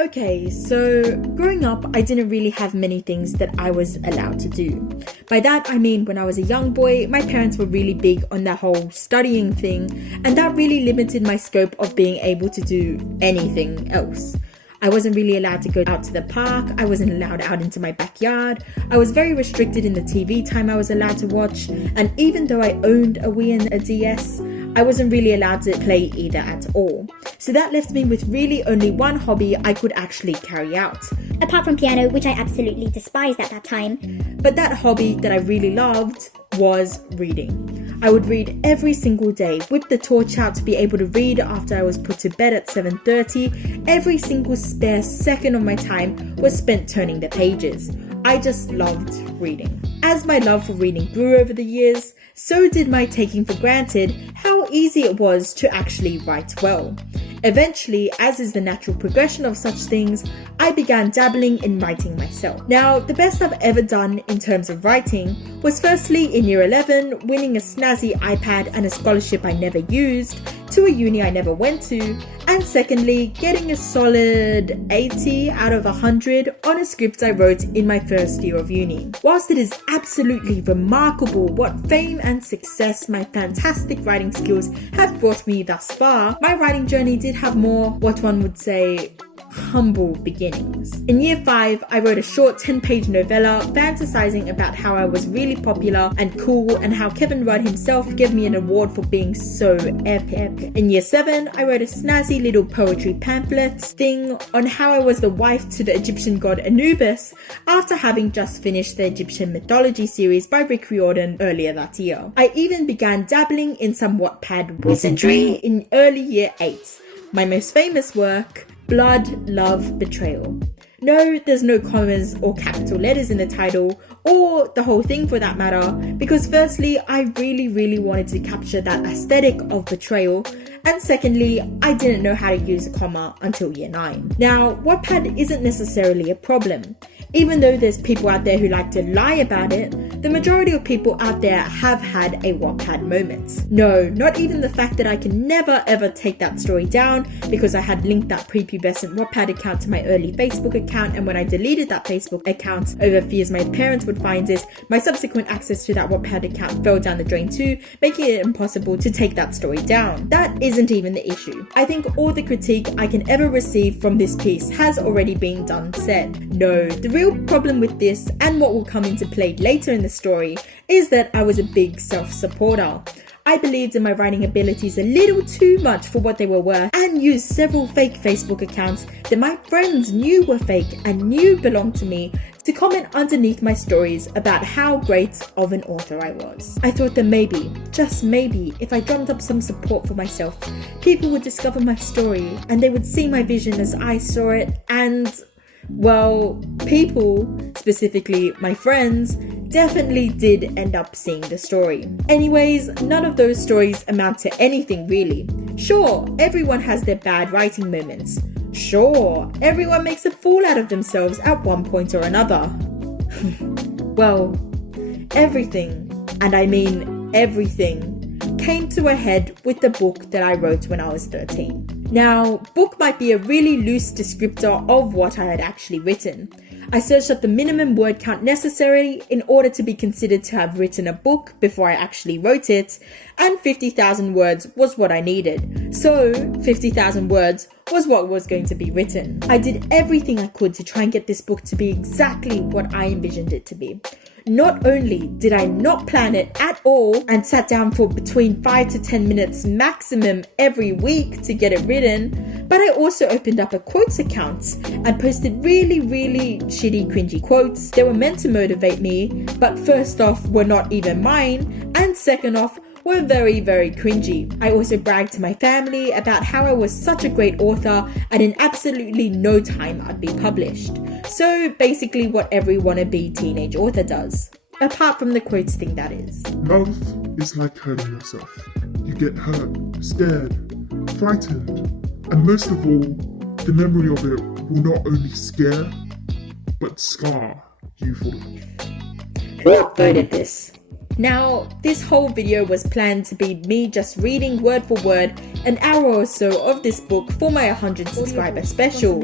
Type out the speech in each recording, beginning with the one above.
Okay, so growing up, I didn't really have many things that I was allowed to do. By that, I mean when I was a young boy, my parents were really big on that whole studying thing, and that really limited my scope of being able to do anything else. I wasn't really allowed to go out to the park, I wasn't allowed out into my backyard, I was very restricted in the TV time I was allowed to watch, and even though I owned a Wii and a DS, I wasn't really allowed to play either at all. So that left me with really only one hobby I could actually carry out. Apart from piano, which I absolutely despised at that time. But that hobby that I really loved was reading. I would read every single day, whip the torch out to be able to read after I was put to bed at 7:30. Every single spare second of my time was spent turning the pages. I just loved reading. As my love for reading grew over the years, so did my taking for granted how easy it was to actually write well. Eventually, as is the natural progression of such things, I began dabbling in writing myself. Now, the best I've ever done in terms of writing was firstly in year 11, winning a snazzy iPad and a scholarship I never used to a uni I never went to, and secondly, getting a solid 80 out of 100 on a script I wrote in my first year of uni. Whilst it is absolutely remarkable what fame and success my fantastic writing skills have brought me thus far, my writing journey did have more, what one would say, humble beginnings. In year 5, I wrote a short 10-page novella fantasizing about how I was really popular and cool and how Kevin Rudd himself gave me an award for being so epic. In year 7, I wrote a snazzy little poetry pamphlet thing on how I was the wife to the Egyptian god Anubis after having just finished the Egyptian mythology series by Rick Riordan earlier that year. I even began dabbling in some Wattpad wizardry in early year 8. My most famous work, Blood, Love, Betrayal. No, there's no commas or capital letters in the title, or the whole thing for that matter, because firstly, I really wanted to capture that aesthetic of betrayal, and secondly, I didn't know how to use a comma until year 9. Now, Wattpad isn't necessarily a problem. Even though there's people out there who like to lie about it, the majority of people out there have had a Wattpad moment. No, not even the fact that I can never ever take that story down because I had linked that prepubescent Wattpad account to my early Facebook account, and when I deleted that Facebook account over fears my parents would find it, my subsequent access to that Wattpad account fell down the drain too, making it impossible to take that story down. That isn't even the issue. I think all the critique I can ever receive from this piece has already been done said. No, the real problem with this, and what will come into play later in the story, is that I was a big self-supporter. I believed in my writing abilities a little too much for what they were worth, and used several fake Facebook accounts that my friends knew were fake and knew belonged to me to comment underneath my stories about how great of an author I was. I thought that maybe, just maybe, if I drummed up some support for myself, people would discover my story and they would see my vision as I saw it, and well, people, specifically my friends, definitely did end up seeing the story. Anyways, none of those stories amount to anything really. Sure, everyone has their bad writing moments. Sure, everyone makes a fool out of themselves at one point or another. Well, everything, and I mean everything, came to a head with the book that I wrote when I was 13. Now, book might be a really loose descriptor of what I had actually written. I searched up the minimum word count necessary in order to be considered to have written a book before I actually wrote it, and 50,000 words was what I needed. So, 50,000 words was what was going to be written. I did everything I could to try and get this book to be exactly what I envisioned it to be. Not only did I not plan it at all and sat down for between 5 to 10 minutes maximum every week to get it written, but I also opened up a quotes account and posted really shitty cringy quotes that were meant to motivate me, but first off were not even mine, and second off were very cringy. I also bragged to my family about how I was such a great author and in absolutely no time I'd be published. So basically what every wannabe teenage author does. Apart from the quotes thing, that is. Love is like hurting yourself. You get hurt, scared, frightened, and most of all, the memory of it will not only scare, but scar you for life. Who upvoted this? Now, this whole video was planned to be me just reading word for word an hour or so of this book for my 100 subscriber special.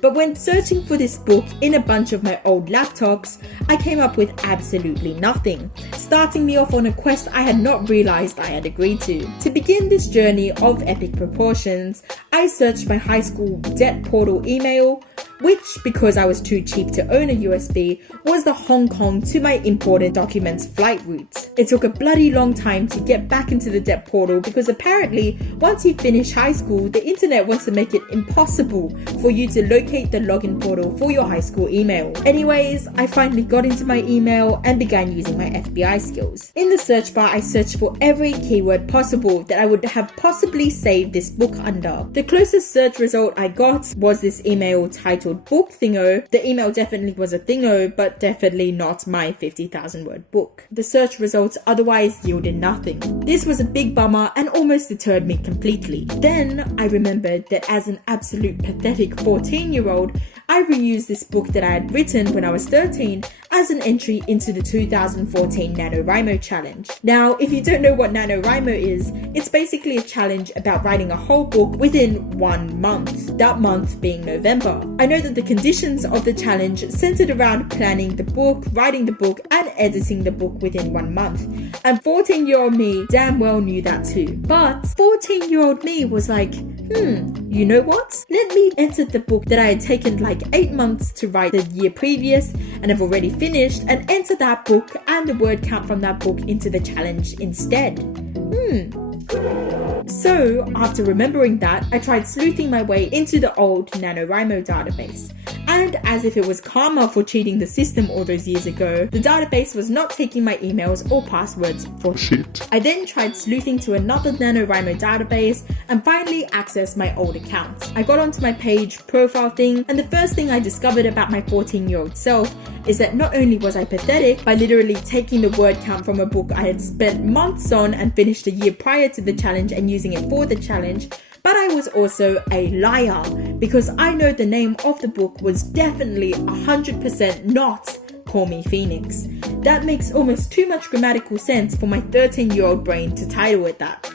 But when searching for this book in a bunch of my old laptops, I came up with absolutely nothing, starting me off on a quest I had not realized I had agreed to. To begin this journey of epic proportions, I searched my high school debt portal email, which, because I was too cheap to own a USB, was the Hong Kong to my important documents flight route. It took a bloody long time to get back into the debt portal because apparently once you finish high school, the internet wants to make it impossible for you to locate the login portal for your high school email. Anyways, I finally got into my email and began using my FBI skills. In the search bar, I searched for every keyword possible that I would have possibly saved this book under. The closest search result I got was this email titled Book Thingo. The email definitely was a thingo, but definitely not my 50,000 word book. The search results otherwise yielded nothing. This was a big bummer and almost deterred me completely. Then I remembered that as an absolute pathetic 14-year-old, I reused this book that I had written when I was 13 as an entry into the 2014 NaNoWriMo challenge. Now, if you don't know what NaNoWriMo is, it's basically a challenge about writing a whole book within 1 month, that month being November. I know that the conditions of the challenge centered around planning the book, writing the book, and editing the book within 1 month. And 14-year-old me damn well knew that too. But 14-year-old me was like, you know what? Let me enter the book that I had taken like 8 months to write the year previous and have already finished, and enter that book and the word count from that book into the challenge instead. So, after remembering that, I tried sleuthing my way into the old NaNoWriMo database. And as if it was karma for cheating the system all those years ago, the database was not taking my emails or passwords for shit. I then tried sleuthing to another NaNoWriMo database and finally accessed my old account. I got onto my page profile thing, and the first thing I discovered about my 14-year-old self is that not only was I pathetic by literally taking the word count from a book I had spent months on and finished a year prior to the challenge and using it for the challenge, but I was also a liar because I know the name of the book was definitely 100% not Call Me Phoenix. That makes almost too much grammatical sense for my 13-year-old brain to title it that.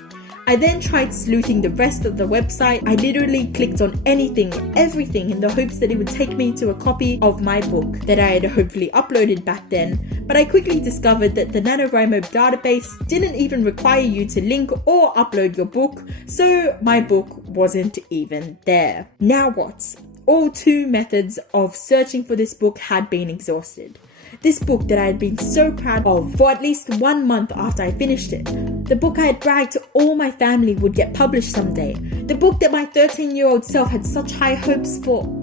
I then tried sleuthing the rest of the website. I literally clicked on anything, everything in the hopes that it would take me to a copy of my book that I had hopefully uploaded back then, but I quickly discovered that the NaNoWriMo database didn't even require you to link or upload your book, so my book wasn't even there. Now what? All 2 methods of searching for this book had been exhausted. This book that I had been so proud of for at least 1 month after I finished it. The book I had bragged to all my family would get published someday. The book that my 13-year-old self had such high hopes for.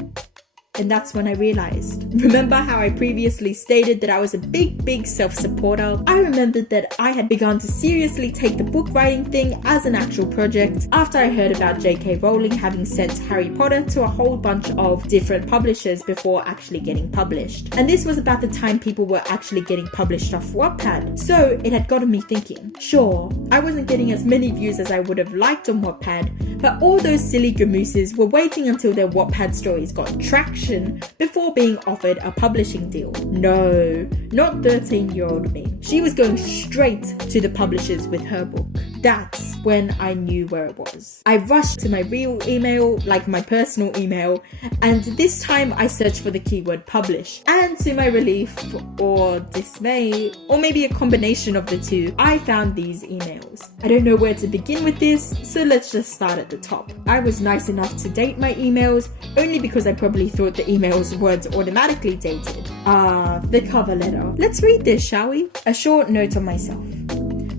And that's when I realized. Remember how I previously stated that I was a big self-supporter? I remembered that I had begun to seriously take the book writing thing as an actual project after I heard about J.K. Rowling having sent Harry Potter to a whole bunch of different publishers before actually getting published. And this was about the time people were actually getting published off Wattpad. So it had gotten me thinking. Sure, I wasn't getting as many views as I would have liked on Wattpad, but all those silly gamooses were waiting until their Wattpad stories got traction before being offered a publishing deal. No, not 13-year-old me. She was going straight to the publishers with her book. That's when I knew where it was. I rushed to my real email, like my personal email, and this time I searched for the keyword publish. And to my relief or dismay, or maybe a combination of the two, I found these emails. I don't know where to begin with this, so let's just start at the top. I was nice enough to date my emails, only because I probably thought the emails weren't automatically dated. The cover letter. Let's read this, shall we? A short note on myself.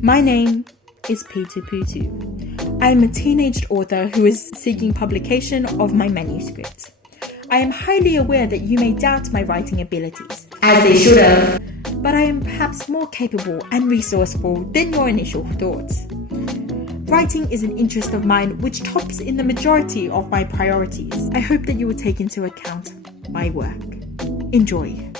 My name is Putu Putu. I am a teenaged author who is seeking publication of my manuscript. I am highly aware that you may doubt my writing abilities, as they should have, but I am perhaps more capable and resourceful than your initial thoughts. Writing is an interest of mine which tops in the majority of my priorities. I hope that you will take into account my work. Enjoy.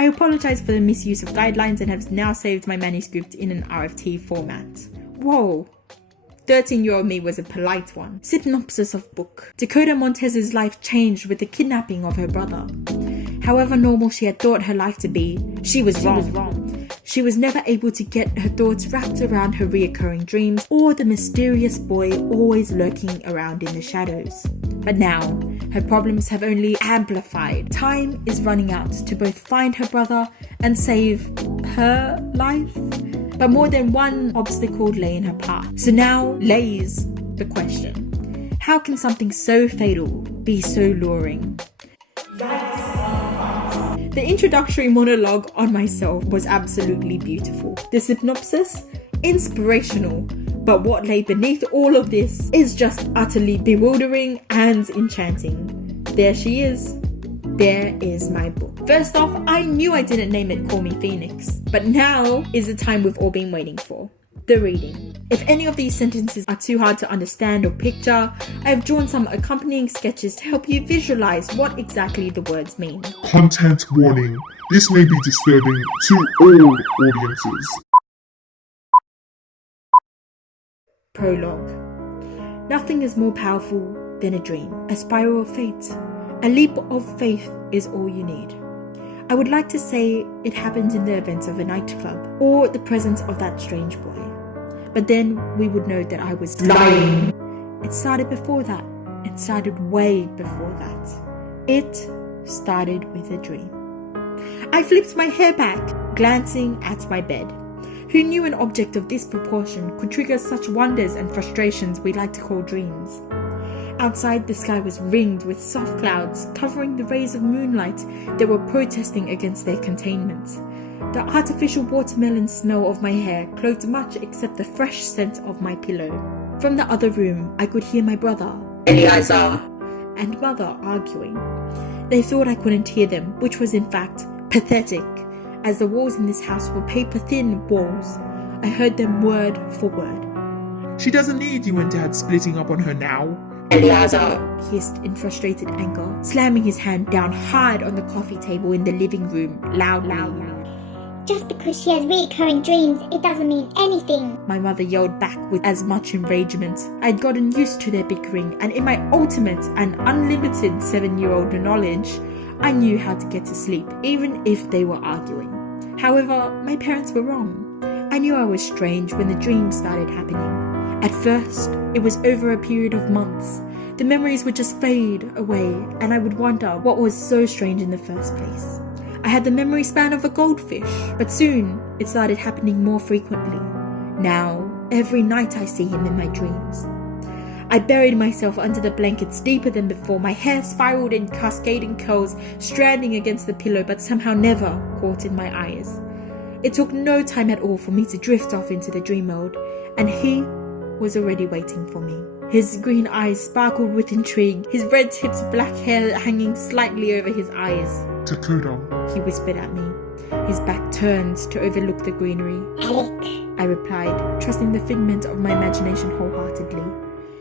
I apologize for the misuse of guidelines and have now saved my manuscript in an RFT format. Whoa. 13-year-old me was a polite one. Synopsis of book. Dakota Montez's life changed with the kidnapping of her brother. However normal she had thought her life to be, she was wrong. She was never able to get her thoughts wrapped around her reoccurring dreams or the mysterious boy always lurking around in the shadows. But now, Her problems have only amplified. Time is running out to both find her brother and save her life. But more than one obstacle lay in her path. So now lays the question. How can something so fatal be so luring? The introductory monologue on myself was absolutely beautiful. The synopsis, inspirational. But what lay beneath all of this is just utterly bewildering and enchanting. There she is. There is my book. First off, I knew I didn't name it Call Me Phoenix. But now is the time we've all been waiting for. The reading. If any of these sentences are too hard to understand or picture, I have drawn some accompanying sketches to help you visualize what exactly the words mean. Content warning. This may be disturbing to all audiences. Prologue. Nothing is more powerful than a dream, a spiral of fate. A leap of faith is all you need. I would like to say it happened in the events of a nightclub or the presence of that strange boy. But then we would know that I was lying. It started before that. It started way before that. It started with a dream. I flipped my hair back, glancing at my bed. Who knew an object of this proportion could trigger such wonders and frustrations we like to call dreams? Outside, the sky was ringed with soft clouds covering the rays of moonlight that were protesting against their containment. The artificial watermelon smell of my hair cloaked much except the fresh scent of my pillow. From the other room, I could hear my brother, Eliezer, and mother arguing. They thought I couldn't hear them, which was in fact pathetic, as the walls in this house were paper-thin walls. I heard them word for word. She doesn't need you and Dad splitting up on her now. Eliezer hissed in frustrated anger, slamming his hand down hard on the coffee table in the living room, loudly. Just because she has recurring dreams, it doesn't mean anything. My mother yelled back with as much enragement. I'd gotten used to their bickering, and in my ultimate and unlimited 7-year-old knowledge, I knew how to get to sleep, even if they were arguing. However, my parents were wrong. I knew I was strange when the dream started happening. At first, it was over a period of months. The memories would just fade away, and I would wonder what was so strange in the first place. I had the memory span of a goldfish, but soon it started happening more frequently. Now, every night I see him in my dreams. I buried myself under the blankets deeper than before, my hair spiraled in cascading curls, stranding against the pillow, but somehow never caught in my eyes. It took no time at all for me to drift off into the dream mode, and he was already waiting for me. His green eyes sparkled with intrigue, his red tipped black hair hanging slightly over his eyes. Dakota, He whispered at me, his back turned to overlook the greenery. Alec. I replied, trusting the figment of my imagination wholeheartedly.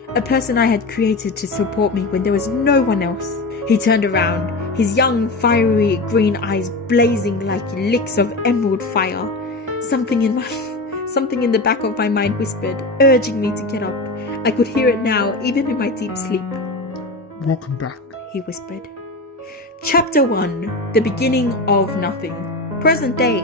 A person I had created to support me when there was no one else. He turned around, his young, fiery green eyes blazing like licks of emerald fire. Something in the back of my mind whispered, urging me to get up. I could hear it now, even in my deep sleep. welcome back. He whispered. Chapter 1. The beginning of nothing. Present day.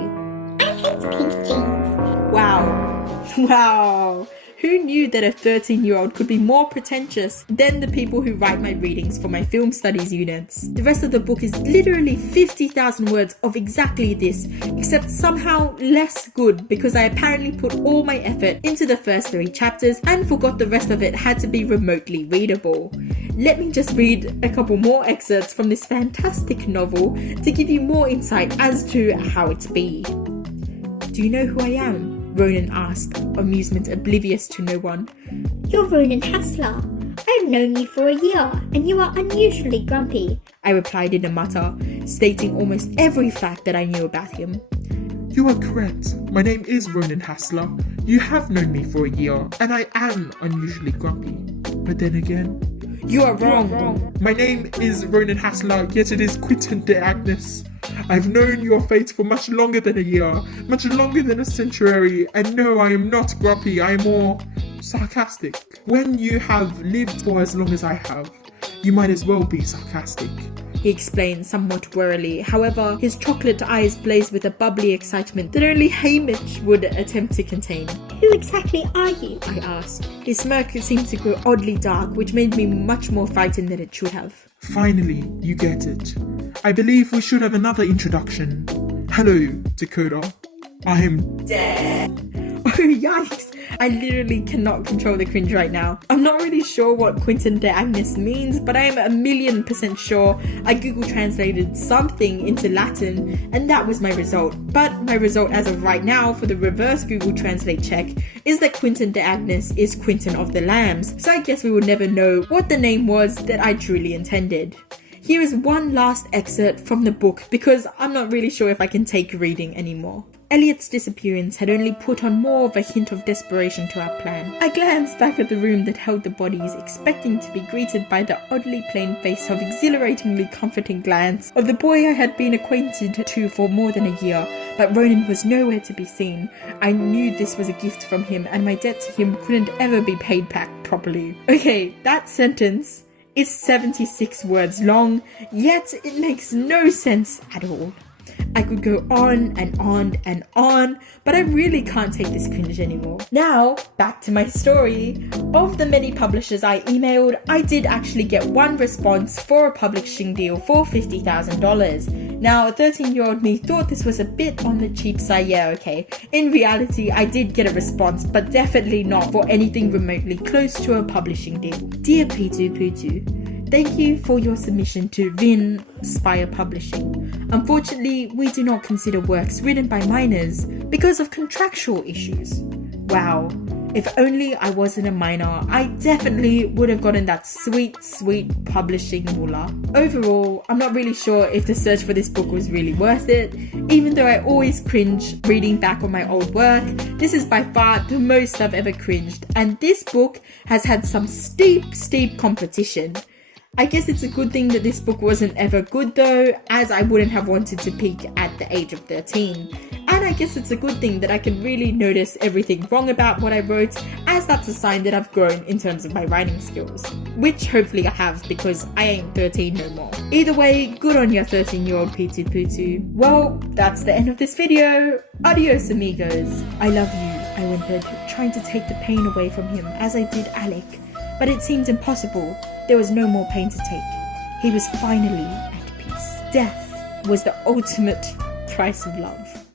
I hate pink jeans. Wow. Who knew that a 13-year-old could be more pretentious than the people who write my readings for my film studies units? The rest of the book is literally 50,000 words of exactly this, except somehow less good because I apparently put all my effort into the first 3 chapters and forgot the rest of it had to be remotely readable. Let me just read a couple more excerpts from this fantastic novel to give you more insight as to how it's be. Do you know who I am? Ronan asked, amusement oblivious to no one. You're Ronan Hassler. I've known you for a year, and you are unusually grumpy. I replied in a mutter, stating almost every fact that I knew about him. You are correct. My name is Ronan Hassler. You have known me for a year, and I am unusually grumpy. But then again, You are wrong. my name is Ronan Hassler, yet it is Quentin de Agnes. I've known your fate for much longer than a year, much longer than a century, and no, I am not grumpy, I am more sarcastic. When you have lived for as long as I have, you might as well be sarcastic. He explained somewhat wearily. However, his chocolate eyes blazed with a bubbly excitement that only Hamish would attempt to contain. Who exactly are you? I asked. His smirk seemed to grow oddly dark, which made me much more frightened than it should have. Finally, you get it. I believe we should have another introduction. Hello, Dakota. I'm Oh, yikes. I literally cannot control the cringe right now. I'm not really sure what Quinton de Agnes means, but I am 1,000,000% sure I Google translated something into Latin and that was my result. But my result as of right now for the reverse Google Translate check is that Quinton de Agnes is Quinton of the Lambs, so I guess we will never know what the name was that I truly intended. Here is one last excerpt from the book because I'm not really sure if I can take reading anymore. Elliot's disappearance had only put on more of a hint of desperation to our plan. I glanced back at the room that held the bodies, expecting to be greeted by the oddly plain face of exhilaratingly comforting glance of the boy I had been acquainted to for more than a year, but Ronan was nowhere to be seen. I knew this was a gift from him and my debt to him couldn't ever be paid back properly. Okay, that sentence is 76 words long, yet it makes no sense at all. I could go on and on and on, but I really can't take this cringe anymore. Now, back to my story. Of the many publishers I emailed, I did actually get one response for a publishing deal for $50,000. Now, 13-year-old me thought this was a bit on the cheap side, yeah, okay. In reality, I did get a response, but definitely not for anything remotely close to a publishing deal. Dear Pitu Putu, thank you for your submission to Vin Spire Publishing. Unfortunately, we do not consider works written by minors because of contractual issues. Wow, if only I wasn't a minor, I definitely would have gotten that sweet publishing moolah. Overall, I'm not really sure if the search for this book was really worth it. Even though I always cringe reading back on my old work, this is by far the most I've ever cringed, and this book has had some steep competition. I guess it's a good thing that this book wasn't ever good though, as I wouldn't have wanted to peak at the age of 13. And I guess it's a good thing that I can really notice everything wrong about what I wrote, as that's a sign that I've grown in terms of my writing skills. Which hopefully I have, because I ain't 13 no more. Either way, good on your 13-year-old Pitu Putu. Well, that's the end of this video. Adios amigos. I love you, I whimpered, trying to take the pain away from him as I did Alec. But it seemed impossible. There was no more pain to take. He was finally at peace. Death was the ultimate price of love.